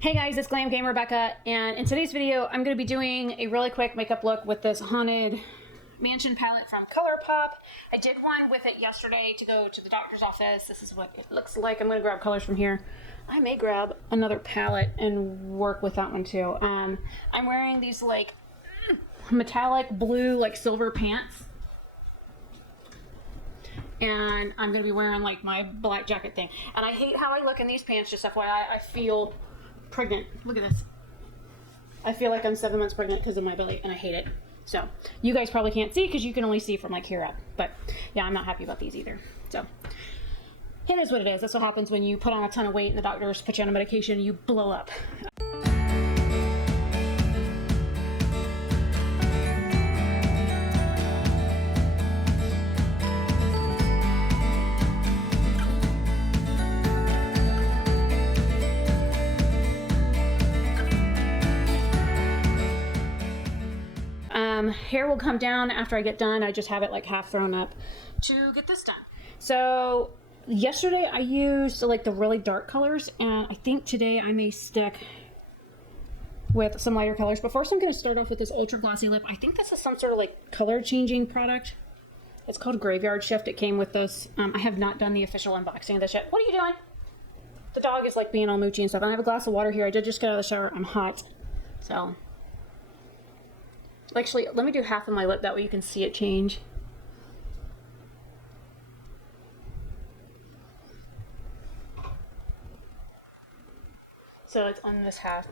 Hey guys, it's Glam Gamer Becca, and in today's video, I'm going to be doing a really quick makeup look with this Haunted Mansion palette from Colourpop. I did one with it yesterday to go to the doctor's office. This is what it looks like. I'm going to grab colors from here. I may grab another palette and work with that one too. I'm wearing these like metallic blue, like silver pants. And I'm going to be wearing like my black jacket thing. And I hate how I look in these pants, just FYI. I feel pregnant. Look at this. I feel like I'm 7 months pregnant because of my belly, and I hate it. So you guys probably can't see because you can only see from like here up. But yeah, I'm not happy about these either. So it is what it is. That's what happens when you put on a ton of weight and the doctors put you on a medication, you blow up. Hair will come down after I get done. I just have it like half thrown up to get this done. So yesterday I used like the really dark colors, and I think today I may stick with some lighter colors. But first I'm going to start off with this ultra glossy lip. I think this is some sort of like color changing product. It's called Graveyard Shift. It came with this. I have not done the official unboxing of this yet. What are you doing? The dog is like being all moochy and stuff. I have a glass of water here. I did just get out of the shower. I'm hot. So actually, let me do half of my lip, that way you can see it change. So it's on this half.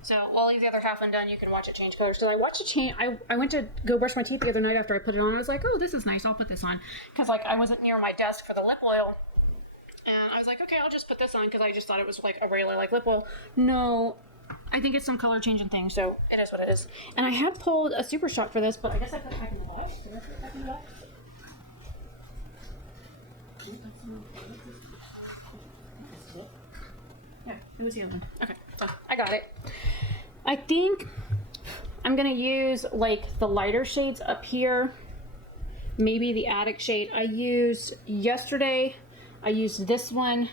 So while I leave the other half undone, you can watch it change colors. So I watched it change. I went to go brush my teeth the other night after I put it on. I was like, oh, this is nice. I'll put this on. Because like I wasn't near my desk for the lip oil. And I was like, okay, I'll just put this on because I just thought it was like a regular like lip oil. No. I think it's some color changing thing, so it is what it is. And I had pulled a super shot for this, but I guess I put it back in the box. Did I put it back in the box? Yeah, it was the other one. Okay, so I got it. I think I'm gonna use like the lighter shades up here, maybe the Attic shade. I used yesterday, I used this one,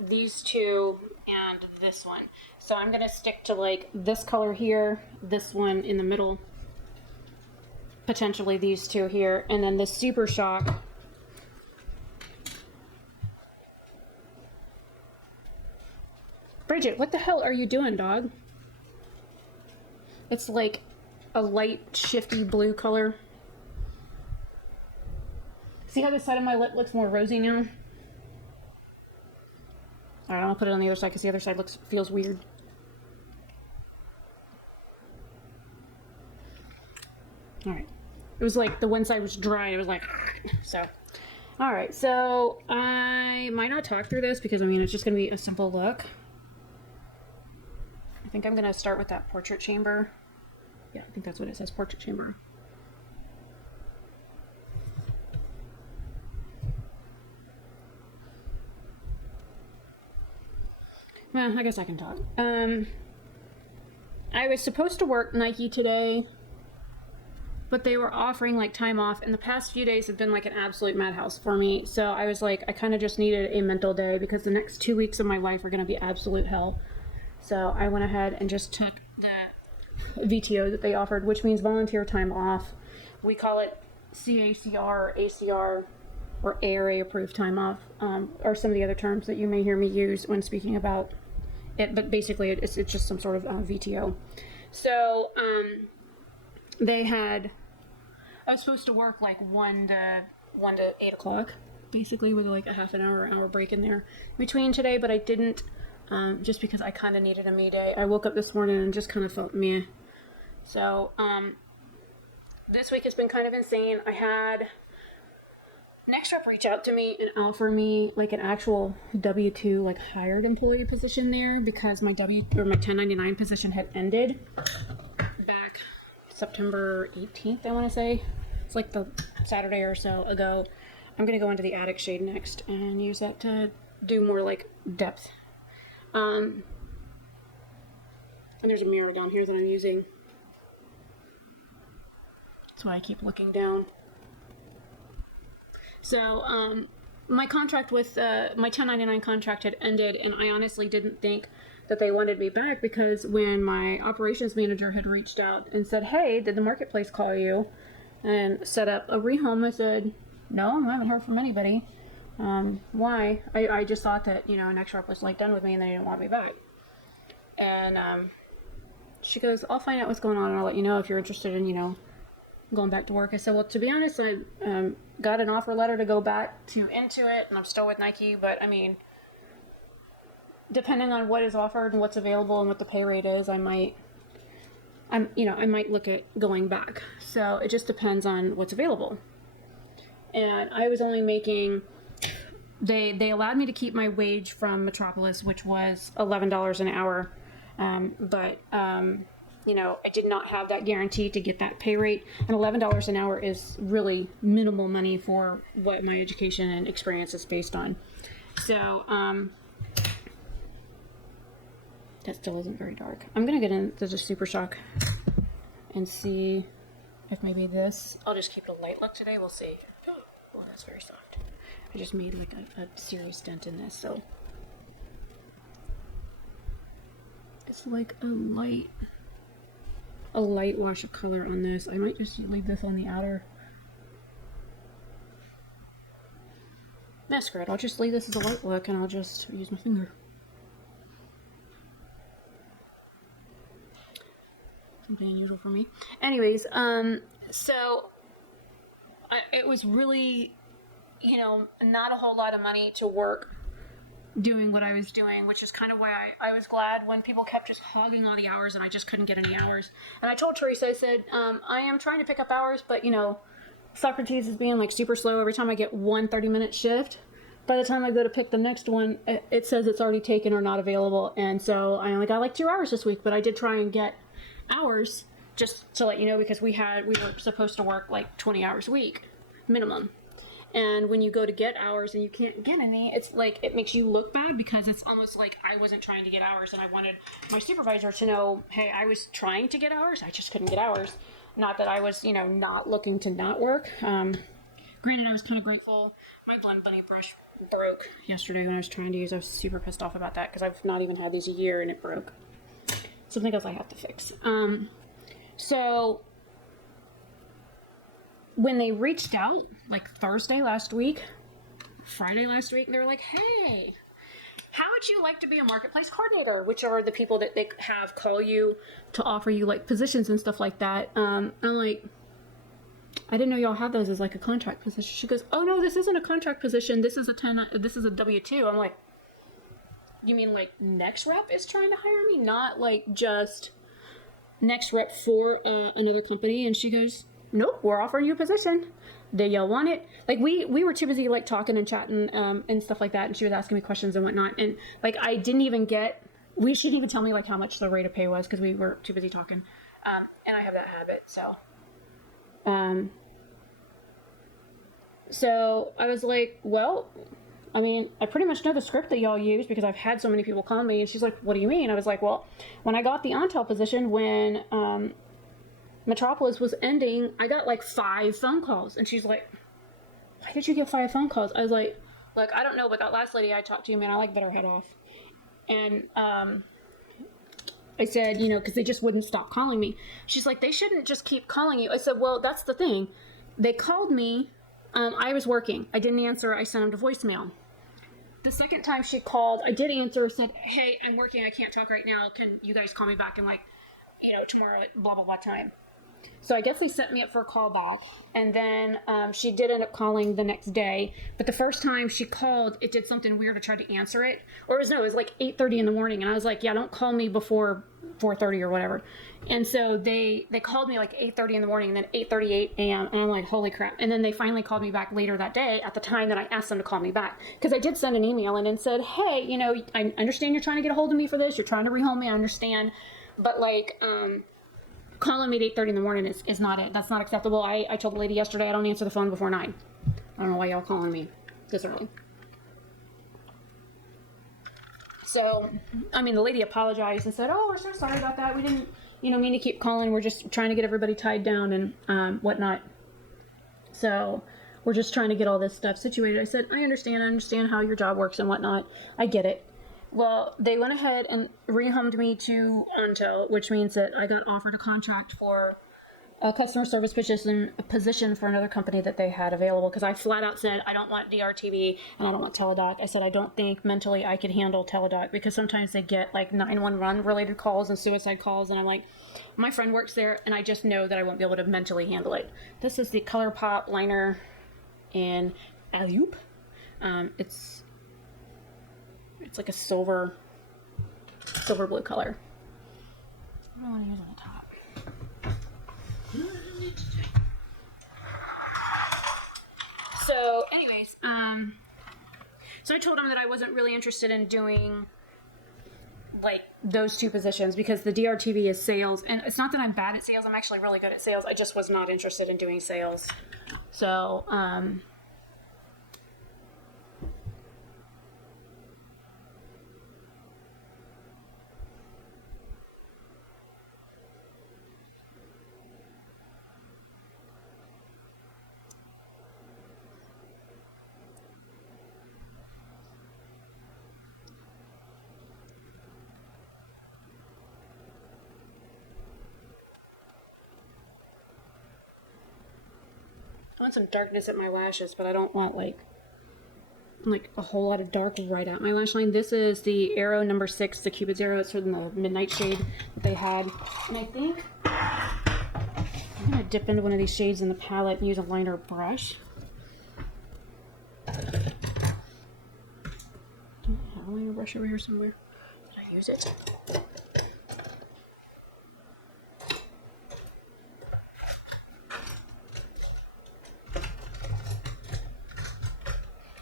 these two, and this one. So I'm gonna stick to like this color here, this one in the middle, potentially these two here, and then the Super Shock. Bridget, what the hell are you doing, dog? It's like a light shifty blue color. See how the side of my lip looks more rosy now? Alright, I'll put it on the other side because the other side feels weird. Alright. It was like the one side was dry and it was like, so. Alright, so I might not talk through this because I mean it's just going to be a simple look. I think I'm going to start with that portrait chamber. Yeah, I think that's what it says, portrait chamber. Well, I guess I can talk. I was supposed to work Nike today, but they were offering like time off, and the past few days have been like an absolute madhouse for me. So I was like, I kind of just needed a mental day because the next 2 weeks of my life are going to be absolute hell. So I went ahead and just took the VTO that they offered, which means volunteer time off. We call it CACR, ACR, or ARA approved time off, or some of the other terms that you may hear me use when speaking about it, but basically it's just some sort of VTO. So I was supposed to work like 1 to 8 o'clock, basically with like a half an hour break in there between today, but I didn't, just because I kind of needed a me day. I woke up this morning and just kind of felt meh. So this week has been kind of insane. I had Next Rep reach out to me and offer me like an actual W-2 like hired employee position there because my my 1099 position had ended back September 18th, I want to say. It's like the Saturday or so ago. I'm going to go into the Attic shade next and use that to do more like depth. And there's a mirror down here that I'm using. That's why I keep looking down. So, my contract with my 1099 contract had ended, and I honestly didn't think that they wanted me back, because when my operations manager had reached out and said, hey, did the marketplace call you and set up a rehome, I said, no, I haven't heard from anybody. Why? I just thought that, next rep was like done with me and they didn't want me back. And she goes, I'll find out what's going on and I'll let you know if you're interested in, going back to work. I said, well, to be honest, I got an offer letter to go back to Intuit, and I'm still with Nike, but I mean, depending on what is offered and what's available and what the pay rate is, I might look at going back. So it just depends on what's available. And I was only making, they allowed me to keep my wage from Metropolis, which was $11 an hour. But I did not have that guarantee to get that pay rate. And $11 an hour is really minimal money for what my education and experience is based on. So, that still isn't very dark. I'm going to get into the Super Shock and see if maybe this, I'll just keep it a light look today. We'll see. Oh, that's very soft. I just made like a serious dent in this, so it's like a light wash of color on this. I might just leave this on the outer. Screw it. I'll just leave this as a light look and I'll just use my finger. Something unusual for me. Anyways, so it was really, not a whole lot of money to work doing what I was doing, which is kind of why I was glad when people kept just hogging all the hours and I just couldn't get any hours. And I told Teresa, I said, I am trying to pick up hours, but Socrates is being like super slow. Every time I get one 30-minute shift, by the time I go to pick the next one, it says it's already taken or not available. And so I only got like 2 hours this week, but I did try and get hours, just to let you know, because we were supposed to work like 20 hours a week minimum. And when you go to get hours and you can't get any, it's like, it makes you look bad, because it's almost like I wasn't trying to get hours and I wanted my supervisor to know, hey, I was trying to get hours, I just couldn't get hours. Not that I was, not looking to not work. Granted, I was kind of grateful. My Blend Bunny brush broke yesterday when I was trying to use. I was super pissed off about that, because I've not even had these a year and it broke. Something else I have to fix. So when they reached out, like Thursday last week, Friday last week, they were like, hey, how would you like to be a marketplace coordinator? Which are the people that they have call you to offer you like positions and stuff like that. I'm like, I didn't know y'all had those as like a contract position. She goes, oh no, this isn't a contract position. This is a W-2. I'm like, you mean like Next Rep is trying to hire me? Not like just Next Rep for another company? And she goes, nope, we're offering you a position. Do y'all want it? Like we were too busy like talking and chatting and stuff like that. And she was asking me questions and whatnot. And like I didn't even she didn't even tell me like how much the rate of pay was, because we were too busy talking. And I have that habit. So I was like, well, I mean, I pretty much know the script that y'all use, because I've had so many people call me. And she's like, what do you mean? I was like, well, when I got the Ontel position, when Metropolis was ending, I got like 5 phone calls. And she's like, why did you get 5 phone calls? I was like, look, I don't know, but that last lady I talked to, man, I like better head off. And I said, because they just wouldn't stop calling me. She's like, they shouldn't just keep calling you. I said, well, that's the thing. They called me. I was working. I didn't answer. I sent them to voicemail. The second time she called, I did answer, said, hey, I'm working. I can't talk right now. Can you guys call me back in like, tomorrow at blah, blah, blah time. So I guess they set me up for a call back. And then she did end up calling the next day. But the first time she called, it did something weird. I tried to answer it. Or it was like 8:30 in the morning. And I was like, yeah, don't call me before 4:30 or whatever. And so they called me like 8:30 in the morning, and then 8:38 a.m. And I'm like, holy crap. And then they finally called me back later that day at the time that I asked them to call me back. Because I did send an email and said, hey, I understand you're trying to get a hold of me for this. You're trying to rehome me. I understand. But like, calling me at 8:30 in the morning is not it. That's not acceptable. I told the lady yesterday I don't answer the phone before 9. I don't know why y'all calling me this early. So, I mean, the lady apologized and said, oh, we're so sorry about that. We didn't, mean to keep calling. We're just trying to get everybody tied down and whatnot. So, we're just trying to get all this stuff situated. I said, I understand how your job works and whatnot. I get it. Well, they went ahead and rehomed me to Ontel, which means that I got offered a contract for a customer service position for another company that they had available, because I flat out said I don't want DRTV and I don't want teledoc. I said I don't think mentally I could handle teledoc, because sometimes they get like 911 related calls and suicide calls, and I'm like, my friend works there and I just know that I won't be able to mentally handle it. This is the Colourpop liner in Alley-oop. It's like a silver blue color. I don't want to use it on the top. So anyways, so I told him that I wasn't really interested in doing like those two positions, because the DRTV is sales, and it's not that I'm bad at sales. I'm actually really good at sales. I just was not interested in doing sales. So, I want some darkness at my lashes, but I don't want like a whole lot of dark right at my lash line. This is the Arrow number 6, the Cupid's Arrow. It's from the midnight shade that they had. And I think I'm going to dip into one of these shades in the palette and use a liner brush. Do I have a liner brush over here somewhere? Did I use it?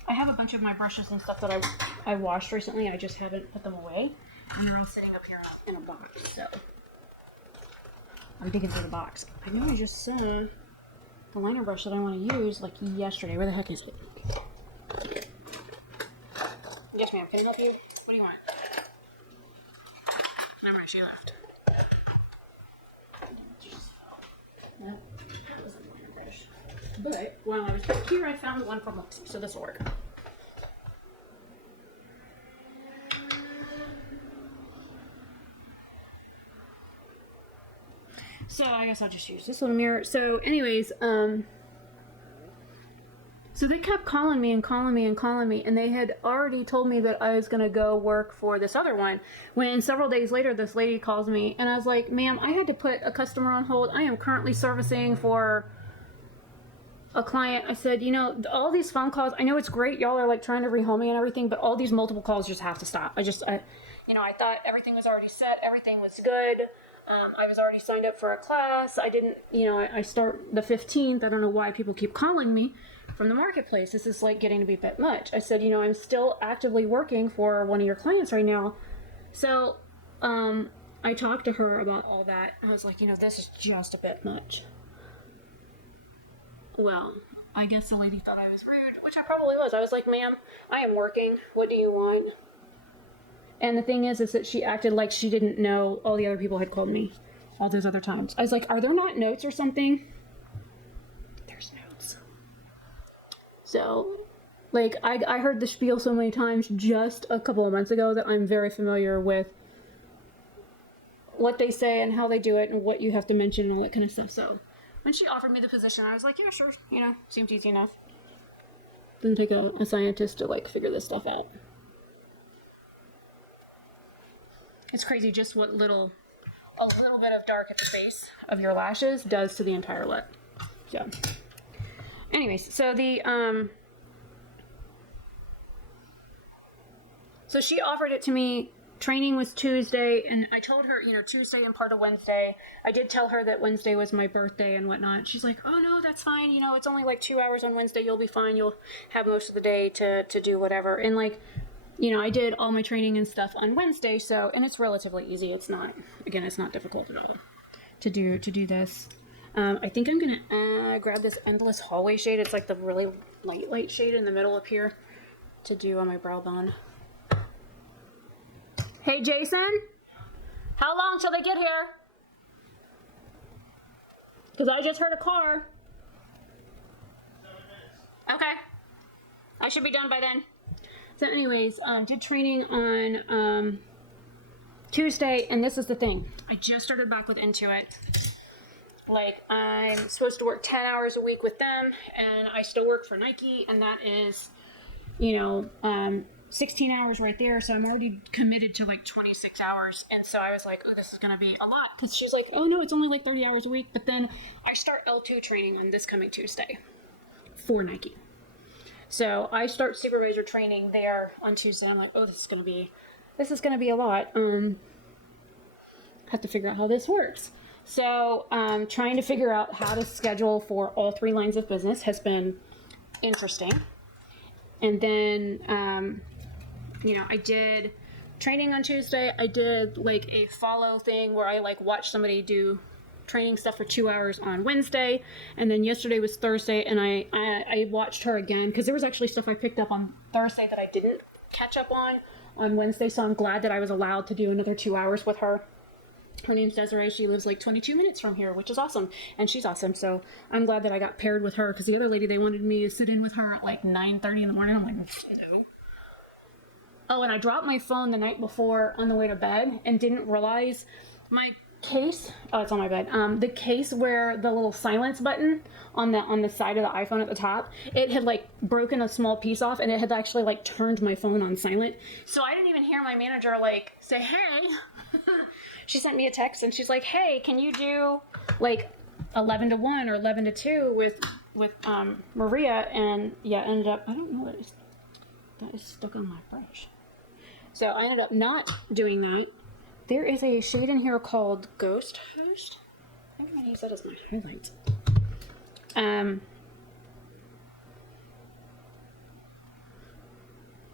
I have a bunch of my brushes and stuff that I washed recently. I just haven't put them away. And they're all sitting up here in a box, so I'm digging through the box. I know I just saw the liner brush that I want to use like yesterday. Where the heck is it? Yes, ma'am. Can I help you? What do you want? Never mind, she left. That was a liner brush. But while I was back here, I found one from Lexi, so this will work. So I guess I'll just use this little mirror. So anyways, so they kept calling me, and they had already told me that I was going to go work for this other one, when several days later this lady calls me, and I was like, ma'am, I had to put a customer on hold. I am currently servicing for a client. I said, you know, all these phone calls, I know it's great, y'all are like trying to rehome me and everything, but all these multiple calls just have to stop. I thought everything was already set, everything was good. I was already signed up for a class. I didn't, I start the 15th. I don't know why people keep calling me from the marketplace. This is like getting to be a bit much. I said, I'm still actively working for one of your clients right now. So, I talked to her about all that. I was like, this is just a bit much. Well, I guess the lady thought I was rude, which I probably was. I was like, ma'am, I am working. What do you want? And the thing is that she acted like she didn't know all the other people had called me all those other times. I was like, are there not notes or something? There's notes. So, like, I heard the spiel so many times just a couple of months ago that I'm very familiar with what they say and how they do it and what you have to mention and all that kind of stuff. So, when she offered me the position, I was like, yeah, sure. Seems easy enough. Doesn't take a scientist to, like, figure this stuff out. It's crazy just what a little bit of dark at the base of your lashes does to the entire look. So, anyways, so so she offered it to me. Training was Tuesday, and I told her, Tuesday and part of Wednesday. I did tell her that Wednesday was my birthday and whatnot. She's like, oh no, that's fine. It's only like 2 hours on Wednesday. You'll be fine. You'll have most of the day to do whatever. And like, I did all my training and stuff on Wednesday, and it's relatively easy. It's not difficult at all to do this. I think I'm gonna grab this Endless Hallway shade. It's like the really light shade in the middle up here to do on my brow bone. Hey, Jason, how long till they get here? Because I just heard a car. Okay. I should be done by then. So anyways, did training on Tuesday, and this is the thing. I just started back with Intuit. Like, I'm supposed to work 10 hours a week with them, and I still work for Nike, and that is, 16 hours right there, so I'm already committed to like 26 hours, and so I was like, oh, this is going to be a lot, because she was like, oh no, it's only like 30 hours a week, but then I start L2 training on this coming Tuesday for Nike. So I start supervisor training there on Tuesday. I'm like, oh, this is going to be a lot. Have to figure out how this works. So trying to figure out how to schedule for all 3 lines of business has been interesting. And then, I did training on Tuesday. I did like a follow thing where I like watched somebody do training stuff for 2 hours on Wednesday. And then yesterday was Thursday, and I watched her again because there was actually stuff I picked up on Thursday that I didn't catch up on Wednesday. So I'm glad that I was allowed to do another 2 hours with her. Her name's Desiree. She lives like 22 minutes from here, which is awesome. And she's awesome. So I'm glad that I got paired with her, because the other lady, they wanted me to sit in with her at like 9:30 in the morning. I'm like, no. Oh, and I dropped my phone the night before on the way to bed and didn't realize my case. Oh, it's on my bed. The case where the little silence button on the side of the iPhone at the top, it had like broken a small piece off, and it had actually like turned my phone on silent. So I didn't even hear my manager like say, hey. She sent me a text, and she's like, hey, can you do like 11 to 1 or 11 to 2 with Maria? And yeah, ended up, I don't know what that is stuck on my brush. So I ended up not doing that. There is a shade in here called Ghost Host. I think I'm gonna use that as my highlight.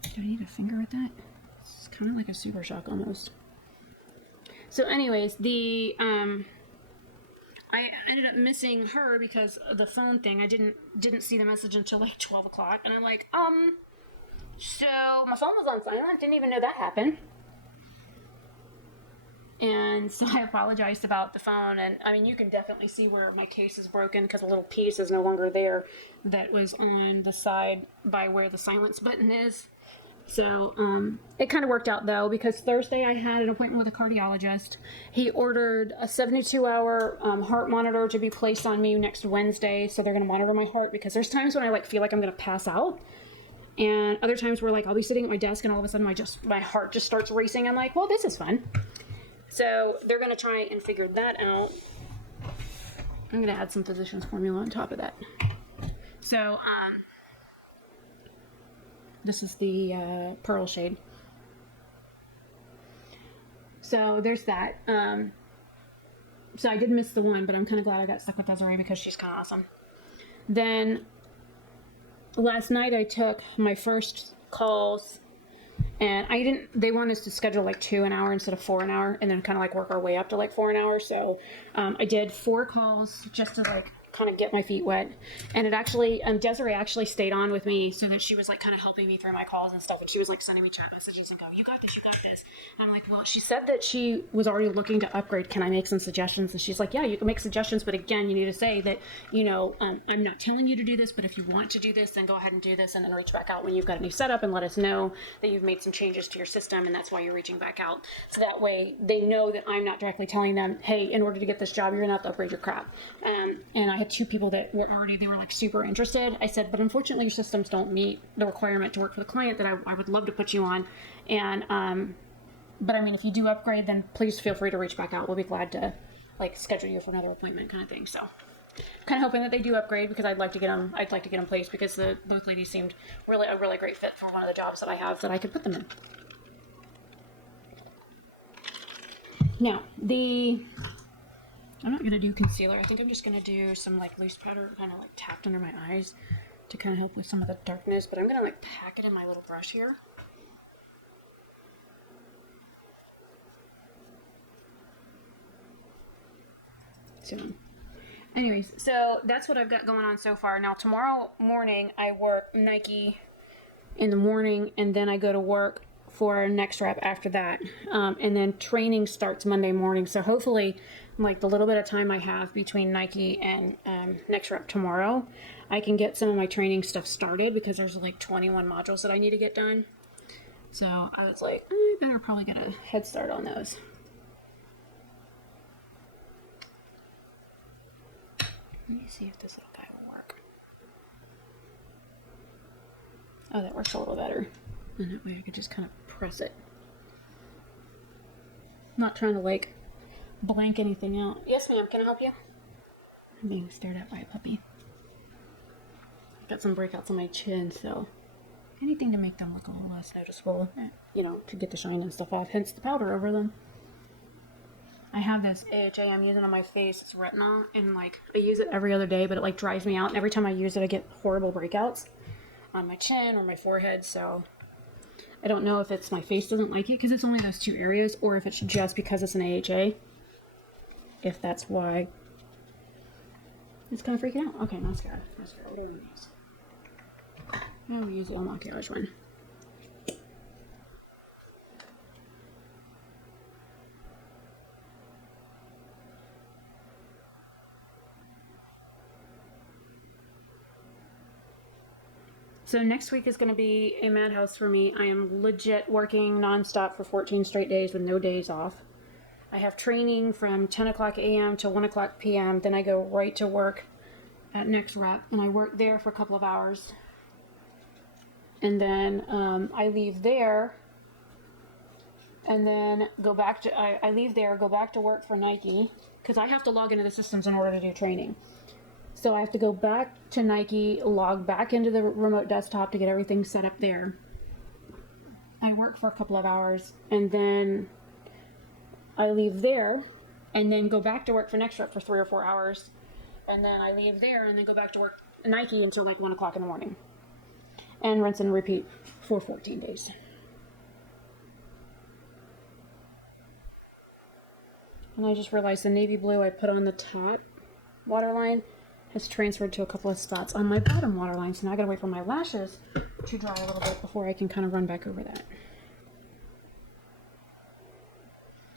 Do I need a finger with that? It's kind of like a Super Shock almost. So anyways, I ended up missing her because of the phone thing. I didn't see the message until like 12 o'clock, and I'm like, so my phone was on silent. Didn't even know that happened. And so I apologized about the phone, and I mean, you can definitely see where my case is broken because a little piece is no longer there that was on the side by where the silence button is. So it kind of worked out, though, because Thursday I had an appointment with a cardiologist. He ordered a 72-hour heart monitor to be placed on me next Wednesday. So they're going to monitor my heart, because there's times when I like feel like I'm going to pass out, and other times where like I'll be sitting at my desk and all of a sudden my heart just starts racing. I'm like, well, this is fun. So they're going to try and figure that out. I'm going to add some physician's formula on top of that. So this is the pearl shade. So there's that. So I did miss the one, but I'm kind of glad I got stuck with Desiree because she's kind of awesome. Then last night I took my first calls, and they want us to schedule like 2 an hour instead of 4 an hour, and then kind of like work our way up to like 4 an hour. So I did 4 calls just to like kind of get my feet wet. And it actually, Desiree actually stayed on with me so that she was like kind of helping me through my calls and stuff. And she was like sending me chat messages and go, you got this, you got this. And I'm like, well, she said that she was already looking to upgrade. Can I make some suggestions? And she's like, yeah, you can make suggestions. But again, you need to say that, I'm not telling you to do this, but if you want to do this, then go ahead and do this. And then reach back out when you've got a new setup and let us know that you've made some changes to your system. And that's why you're reaching back out. So that way they know that I'm not directly telling them, hey, in order to get this job, you're going to have to upgrade your crap. And I had 2 people that were they were like super interested. I said, but unfortunately your systems don't meet the requirement to work for the client that I would love to put you on. And, but I mean, if you do upgrade, then please feel free to reach back out. We'll be glad to like schedule you for another appointment kind of thing. So kind of hoping that they do upgrade, because I'd like to get them placed, because both ladies seemed a really great fit for one of the jobs that I have that I could put them in. Now, I'm not going to do concealer. I think I'm just going to do some like loose powder kind of like tapped under my eyes to kind of help with some of the darkness. But I'm going to like pack it in my little brush here. So anyways, so that's what I've got going on so far. Now tomorrow morning I work Nike in the morning, and then I go to work for next rep after that. And then training starts Monday morning. So hopefully, like the little bit of time I have between Nike and next rep tomorrow, I can get some of my training stuff started because there's like 21 modules that I need to get done. So I was like, I better probably get a head start on those. Let me see if this little guy will work. Oh, that works a little better. And that way I could just kind of press it. I'm not trying to like blank anything out. Yes, ma'am, can I help you? I'm being stared at by a puppy. I got some breakouts on my chin, so anything to make them look a little less noticeable, you know, to get the shine and stuff off, hence the powder over them. I have this AHA I'm using on my face, it's retinol, and like I use it every other day, but it like dries me out, and every time I use it I get horrible breakouts on my chin or my forehead, so I don't know if it's my face doesn't like it because it's only those two areas, or if it's just because it's an AHA, if that's why it's kind of freaking out. Okay, mascara, what do we use? I'll use the Maquillage one. So next week is going to be a madhouse for me. I am legit working nonstop for 14 straight days with no days off. I have training from 10 o'clock a.m. to 1 o'clock p.m. Then I go right to work at next rep, and I work there for a couple of hours. And then I leave there, and then go back to, I leave there, go back to work for Nike, because I have to log into the systems in order to do training. So I have to go back to Nike, log back into the remote desktop to get everything set up there. I work for a couple of hours, and then I leave there, and then go back to work for next rep for 3 or 4 hours. And then I leave there, and then go back to work at Nike until like 1 o'clock in the morning. And rinse and repeat for 14 days. And I just realized the navy blue I put on the top waterline has transferred to a couple of spots on my bottom waterline. So now I gotta wait for my lashes to dry a little bit before I can kind of run back over that.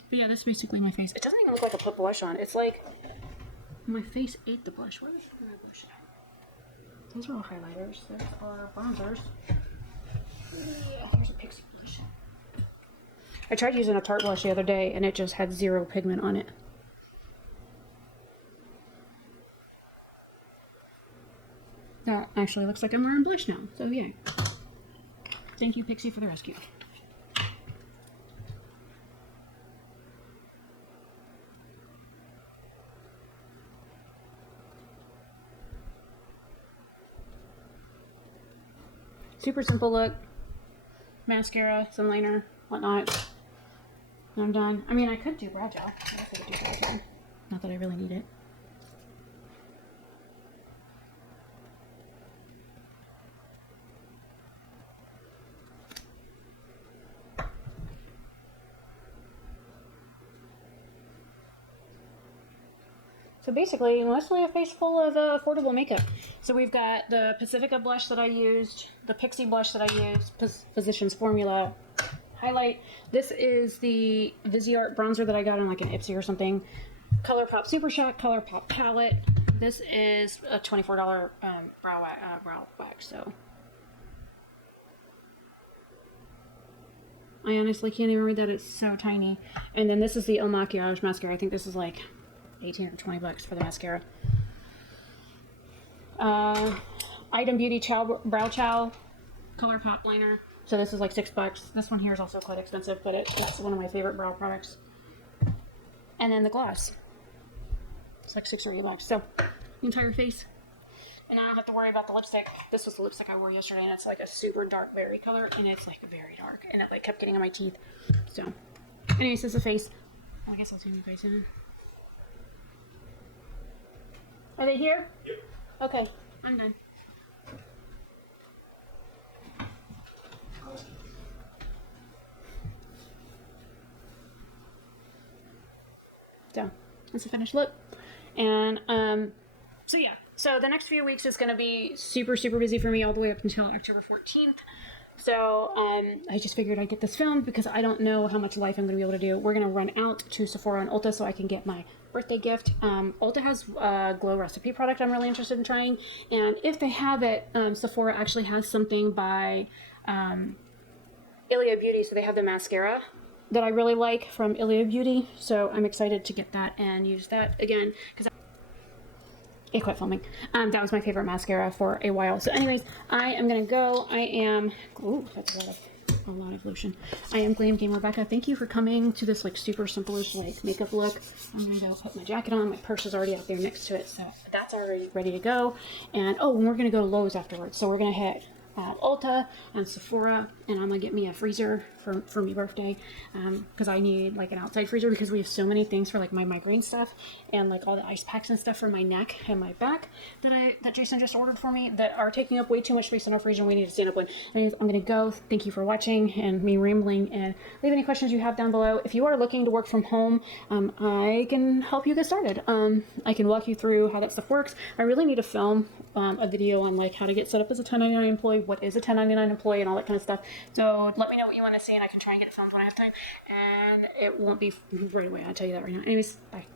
But yeah, that's basically my face. It doesn't even look like I put blush on. It's like my face ate the blush. Where the fuck is my blush at? Those are all highlighters. Those are bronzers. Yeah, here's a Pixie blush. I tried using a Tarte blush the other day and it just had 0 pigment on it. That actually looks like I'm wearing blush now, so yeah. Thank you, Pixie, for the rescue. Super simple look. Mascara, some liner, whatnot. And I'm done. I mean, I could do brow gel. I guess I could do brow gel. Not that I really need it. So basically, mostly a face full of affordable makeup. So we've got the Pacifica blush that I used, the Pixie blush that I used, Physicians Formula highlight. This is the Viseart bronzer that I got on like an Ipsy or something. Colourpop Super Shock Colourpop palette. This is a $24 brow wax. So I honestly can't even read that. It's so tiny. And then this is the Maquillage mascara. I think this is like 18 or 20 bucks for the mascara. Item Beauty Brow Chow Colourpop liner. So this is like 6 bucks. This one here is also quite expensive, but it's one of my favorite brow products. And then the gloss. It's like 6 or 8 bucks. So the entire face. And I don't have to worry about the lipstick. This was the lipstick I wore yesterday, and it's like a super dark berry color, and it's like very dark, and it like kept getting on my teeth. So, anyways, this is the face. Well, I guess I'll see my face in. Are they here? Yep. Okay, I'm done. So, that's a finished look. And, so the next few weeks is going to be super, super busy for me all the way up until October 14th. So I just figured I'd get this filmed because I don't know how much life I'm going to be able to do. We're going to run out to Sephora and Ulta so I can get my birthday gift. Ulta has a Glow recipe product I'm really interested in trying. And if they have it, Sephora actually has something by Ilia Beauty. So they have the mascara that I really like from Ilia Beauty. So I'm excited to get that and use that again because it quit filming. That was my favorite mascara for a while. So anyways, I am gonna go. I am, ooh, that's a lot of lotion. I am Glam Game Rebecca. Thank you for coming to this like super simplest like makeup look. I'm gonna go put my jacket on. My purse is already out there next to it, so that's already ready to go. And oh, and we're gonna go to Lowe's afterwards. So we're gonna hit Ulta and Sephora, and I'm gonna get me a freezer for my birthday because I need like an outside freezer because we have so many things for like my migraine stuff and like all the ice packs and stuff for my neck and my back that Jason just ordered for me that are taking up way too much space in our freezer and we need to stand up one. Anyways, I'm gonna go. Thank you for watching and me rambling, and leave any questions you have down below. If you are looking to work from home, I can help you get started. I can walk you through how that stuff works. I really need to film a video on like how to get set up as a 1099 employee, what is a 1099 employee, and all that kind of stuff. So let me know what you want to see and I can try and get it filmed when I have time, and it won't be right away, I'll tell you that right now. Anyways, bye.